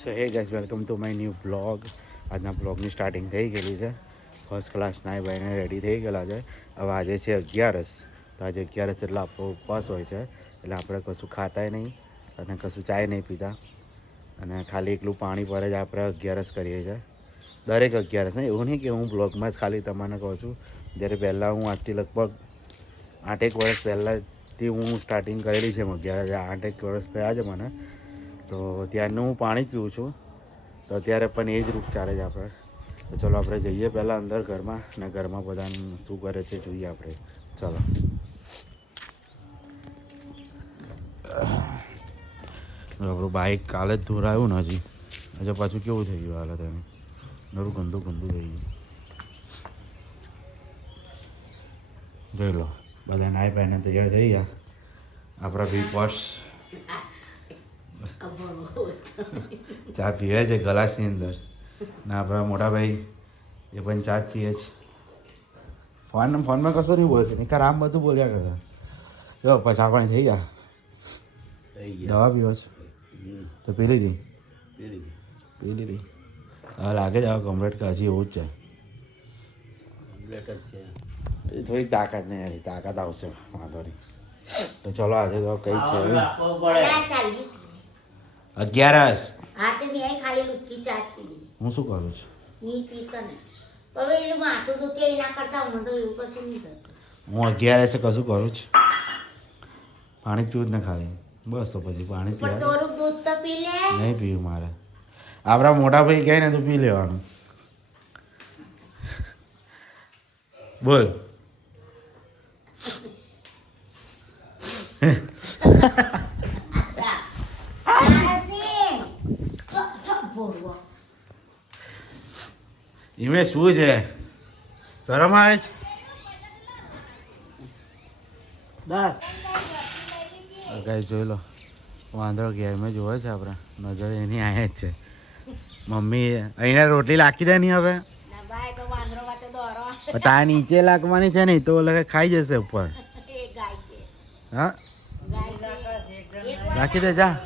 સો હે guys welcome to my new blog. આજના બ્લોગની સ્ટાર્ટિંગ થઈ ગયેલી છે. ફર્સ્ટ ક્લાસ નાઈ બાઈને રેડી થઈ ગયેલા છે. હવે આજે છે 11. તો આજે 11 એટલે આપણો ઉપવાસ હોય છે. એટલે આપણે કશું ખાતાય નહીં અને કશું ચાય નહીં પીતા અને ખાલી એકલું પાણી પર જ આપણે 11 કરીએ છીએ. દરેક 11 નહીં, એવું નહીં કે હું બ્લોગમાં જ ખાલી તમને કહું છું. જ્યારે પહેલાં હું આજથી લગભગ 8 વર્ષ પહેલાંથી હું સ્ટાર્ટિંગ કરેલી છે 11. 8 વર્ષ થયા છે મને. તો ત્યારનું હું પાણી જ પીવું છું. તો અત્યારે પણ એ જ રૂપ ચાલે છે આપણે. તો ચલો આપણે જઈએ પહેલાં અંદર ઘરમાં ને ઘરમાં બધાને શું કરે છે જોઈએ આપણે. ચલો આપણું બાઇક કાલે જ ધોરાયું ને હજી પાછું કેવું થઈ ગયું હાલત એનું નરું ગંદુ થઈ ગયું. જોઈ લો બધા નાઈ પાઈને તૈયાર થઈ ગયા. આપણા બી પોશ ચા પીવે છે ગ્લાસની અંદર ને આપણા મોટા ભાઈ એ પણ ચા જ પીએ છે. ફોનમાં કશું નહીં બોલશે નહીં કાર આમ બધું બોલ્યા કરતા. જો પછા પાણી થઈ ગયા. દવા પીવો છે તો પી લીધી. હવે લાગે છે હવે કમ્પ્લીટ કે હજી એવું જ છે. થોડી તાકાત નહીં આવી, તાકાત આવશે વાંધો નહીં. તો ચલો આજે તો કઈ છે 11. હું શું કરું છું? હું 11 કશું કરું છું? પાણી પીવું જ ને ખાલી બસ. તો પછી પાણી પીવા નહીં પીવું મારે. આપણા મોટા ભાઈ કહે ને તો પી લેવાનું. બોલ એમે શું છે? શરમ આવે છે? કઈ જોઈ લો વાંદરો ઘેરમાં જોવે છે. આપણે નજર એની આયા જ છે. મમ્મી અહીંયા રોટલી લાખી દે નહીં હવે તા નીચે લાગવાની છે નહીં તો લગે ખાઈ જશે ઉપર. હા રાખી દે જા.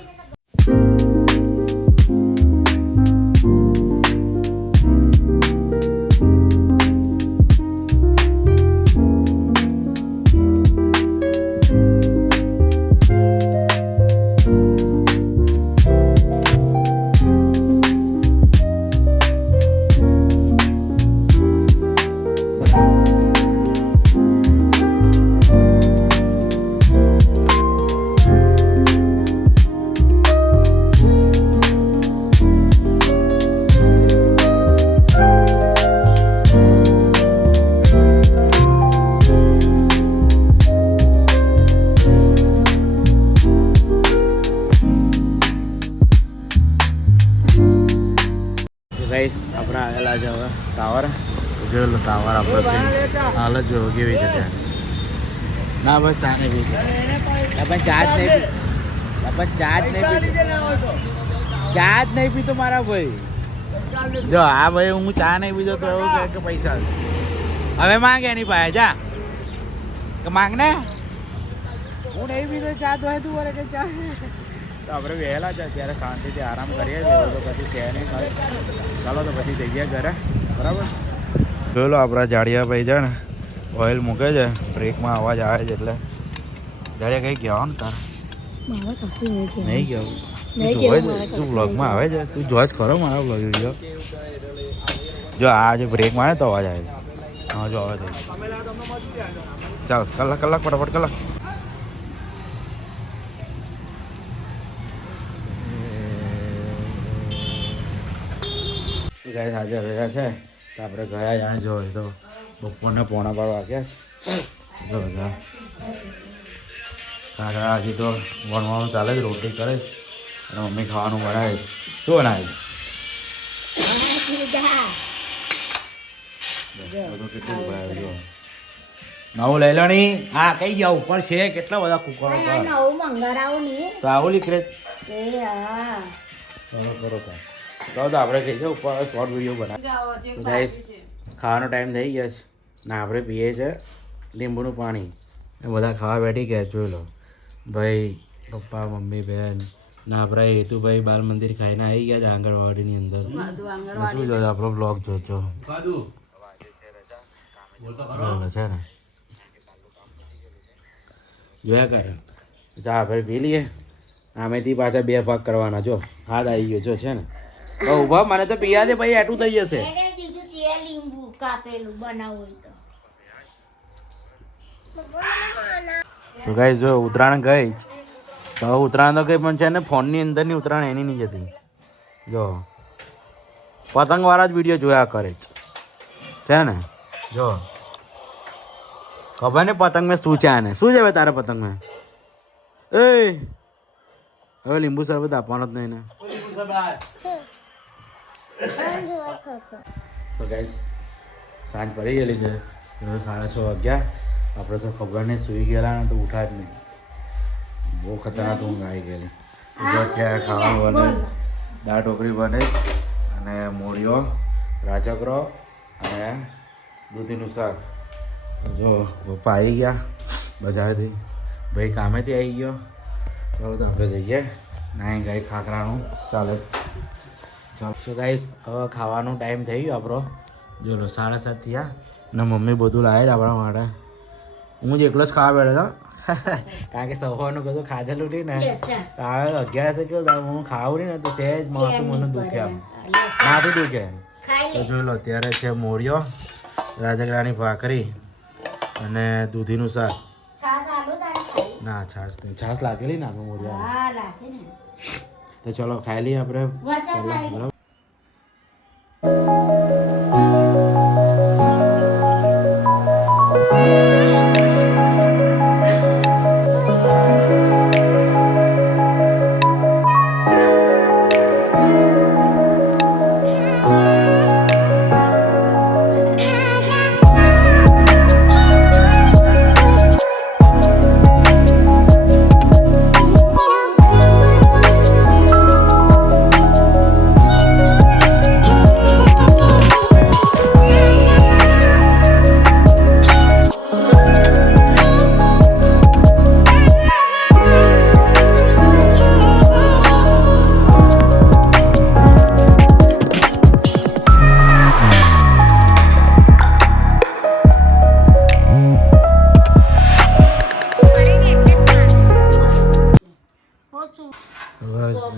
ગાઈસ આપણે આવેલા છે હવે ટાવર. જોઈ લો ટાવર આપણે હાલ જ જોયો કેવી છે ત્યાં. ના બસ ચા નહીં પીધી. પણ ચા જ નહીં પીતો મારા ભાઈ. જો આ ભાઈ હું ચા નહીં પીતો તો એવું કહે કે પૈસા હવે માંગે એની પાસે જા કે માંગ ને. હું નહીં પીતો ચા તો તું વરે કે ચા. તો આપણે વહેલા છે ત્યારે શાંતિથી આરામ કરીએ છીએ. તો પછી છે નહીં કરે. ચાલો તો પછી જઈએ ઘરે. બરાબર. જોઈ લો આપણા જાડિયાભાઈ છે ને ઓઇલ મૂકે છે. બ્રેકમાં અવાજ આવે છે એટલે જાડિયા કંઈ કહેવાનું તારે? નહીં કહેવું. તું બ્લોગમાં આવે છે તું જોવા જ ખરો મારા બ્લોગ વિડીયો. જો આ જે બ્રેક મારે તો અવાજ આવે છે. હા જો આવે છે. ચાલ કલાક ફટાફટ કલાક. ગાઈસ આજે રહ્યા છે તો આપણે ગયા ત્યાં જોઈએ તો બપોરને 11:15 વાગ્યા છે. જો બધા કાકા હજી તો ભણવાનું ચાલે છે. રોટલી કરે છે અને મમ્મી ખાવાનું બનાવે છે. શું બનાવે છે? બધું કેટલું બનાવે જો નવું લઈ લો નહીં. હા કઈ ગયા ઉપર છે કેટલા બધા કુકરો તો આવું લીકરે કરો તો આપણે કહી છે ઉપર શોર્ટ વિડીયો બનાવ. ગાઈસ ખાવાનો ટાઈમ થઈ ગયો છે ને આપણે પીએ છે લીંબુનું પાણી. બધા ખાવા બેઠી ગયા જોઈ લો. ભાઈ પપ્પા મમ્મી બહેન ના આપણા હેતુભાઈ બાલ મંદિર ખાઈને આવી ગયા છે આંગણવાડીની અંદર. શું જો આપણો બ્લોગ જોજો છે ને જોયા કરે. ચા આપણે પી લઈએ. આમેથી પાછા 2 ભાગ કરવાના. જો હાથ આવી ગયો જો છે ને ઉભા મને તો પીયા દે ભાઈ આટલું થઈ જશે. તો ગાઈસ જો ઉત્તરાયણ ગઈ તો ઉત્તરાયણ તો કઈ પણ છે ને ફોનની અંદરની ઉત્તરાયણ એની નહીં જતી. જો પતંગવાળા જ વિડીયો જોયા કરે છે ને. જો ખબર ને પતંગ મેં શું છે આને શું છે તારે પતંગ મેં એ હવે લીંબુ શરબત આપવાનો જ નહીં ને. તો ગાઈસ સાંજ પડી ગયેલી છે 6:30 વાગ્યા. આપણે તો ખબર નહીં સૂઈ ગયેલા ને તો ઉઠા જ નહીં. બહુ ખતરનાક ઊંઘ આવી ગયેલી. અત્યારે ખાવાનું બને દાળ ઢોકળી બને અને મોળિયો રાજગરો અને દૂધીનું શાક. જો પપ્પા આવી ગયા બજારથી ભાઈ કામેથી આવી ગયો. ચાલો તો આપણે જઈએ નાઈ ગાય ખાખરાનું ચાલે જ. ચાલો તો ગાઈસ હવે ખાવાનો ટાઈમ થઈ ગયો આપણો. જો 7:30 થયા ને મમ્મી બધું લાવે છે આપણા માટે. હું જ એકલો જ ખાવા બેઠો છો કારણ કે સવારનું બધું ખાધેલું નહીં ને તારે 11 કેવું હું ખાવું નહીં ને તો સહેજ માથું મને દુખે આમ માથું દુખે. તો જોઈ લો અત્યારે છે મોરિયો રાજગરાની ભાખરી અને દૂધીનું શાક. ના છાશ નહીં છાશ લાગેલી ને આપણે મોરિયા. તો ચલો ખાઈ લઈએ આપણે બરાબર.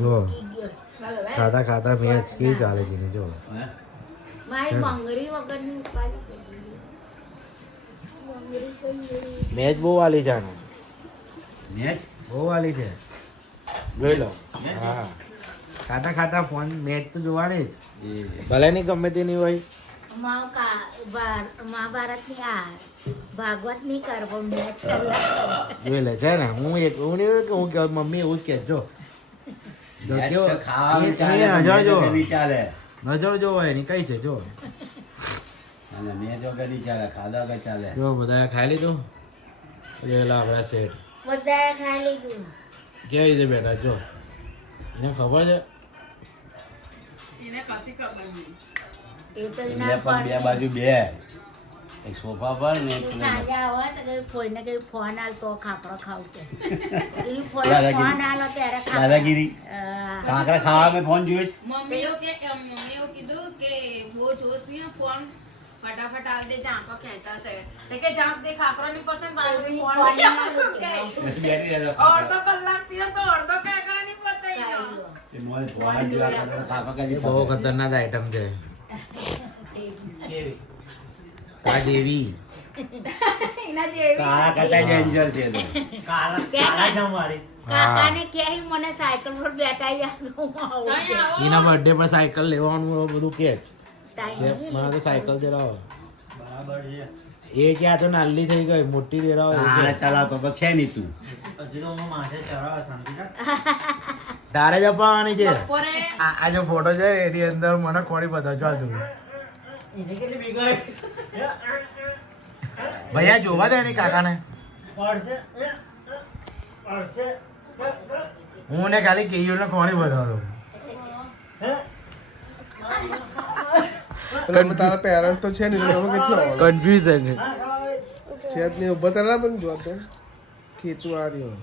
જો ખાતા ખાતા મેચ કેવી ચાલે છે ને જો મેચ બહુ વાલી છે ને. મેચ બહુ વાલી છે જોઈ લો. હા ખાતા ખાતા ફોન મેચ તો જોવાની જ ભલે નહીં ગમે તે નહીં હોય. ભાગવત નહીં કરવો મેચ જોઈ લે છે ને. હું નહીં હું કે મમ્મી એવું જ કે જો નજર જોવો એની કઈ છે જો. જો બધા ખાઈ લીધું આપણા સેટ બધા ખાઈ લીધું. કેવી રીતે બેઠા જો એને ખબર છે. એ તો બે બાજુ બે એક સોફા પર ને કોઈને કઈ ફોન આલ તો ખાખરો ખાવ છે ફોન આલો ત્યારે દાદાગીરી ખાખરા ખાવા મેં ફોન જોઈએ છે. મમ્મીઓ કીધું કે બહુ જોશ નહીં ફોન ફટાફટ આલ દે જાંકો ખેંચા છે તો કે જ્યાં સુધી ખાખરો ની પસંદ બાજુ ફોન અડધો કલાક થી તો અડધો ખાખરા ની પતાઈ બહુ ખતરનાક આઈટમ છે. તા દેવી કાળા કરતા ડેન્જર છે તો કાકાને કહે મને સાયકલ પર બેઠા એના બર્થડે પર સાયકલ લેવાનું બધું કે છે મને તો સાયકલ ચલાવો બરાબર છે. એ ક્યાં તો નાલી થઈ ગઈ મોટી દેરાવ ચલાવતો તો છે નહીં તું તારે જ અપાવવાની છે. આ જો ફોટો છે એની અંદર મને કોની પતા ચાલતું ભૈયા જોવા દે એની કાકાને. હું ને ખાલી કેયું ને કોની બતાવતો તારા પેરેન્ટ્સ તો છે ને કન્ફ્યુઝન છે જ નહીં ઉભા તારા પણ જોતો ખેંચવા રહ્યો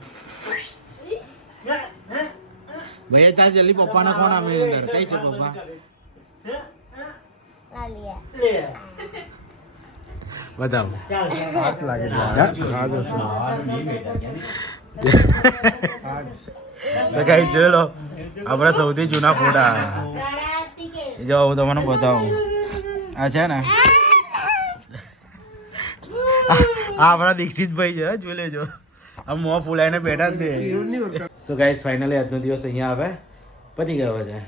ભૈયા ચાલ જલ્દી પપ્પાનો ફોન આવે અંદર કઈ છે પપ્પા બતાવો હાથ લાગે છે હાથ હશે તો કઈ જોઈ લો આપણા સૌથી જૂના ફોટા જો હું તમને બતાવું આ છે ને આ આપણા દીક્ષિતભાઈ છે જોઈ લેજો આ મોં ફૂલાઈને બેઠા જ એવું નહીં હોતું. સો ગાઈસ ફાઇનલી આજનો દિવસ અહીંયા આવે પતી ગયો છે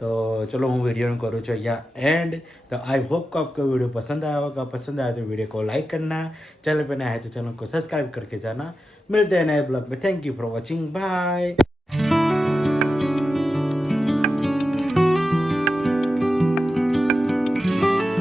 तो चलो હું वीडियो करूँ છું અહીંયા एंड तो आई होप को आपको वीडियो पसंद आया होगा पसंद आया तो वीडियो को लाइक करना चैनल पर नया है तो चैनल को सब्सक्राइब करके जाना मिलते हैं नए ब्लॉग में thank you for watching bye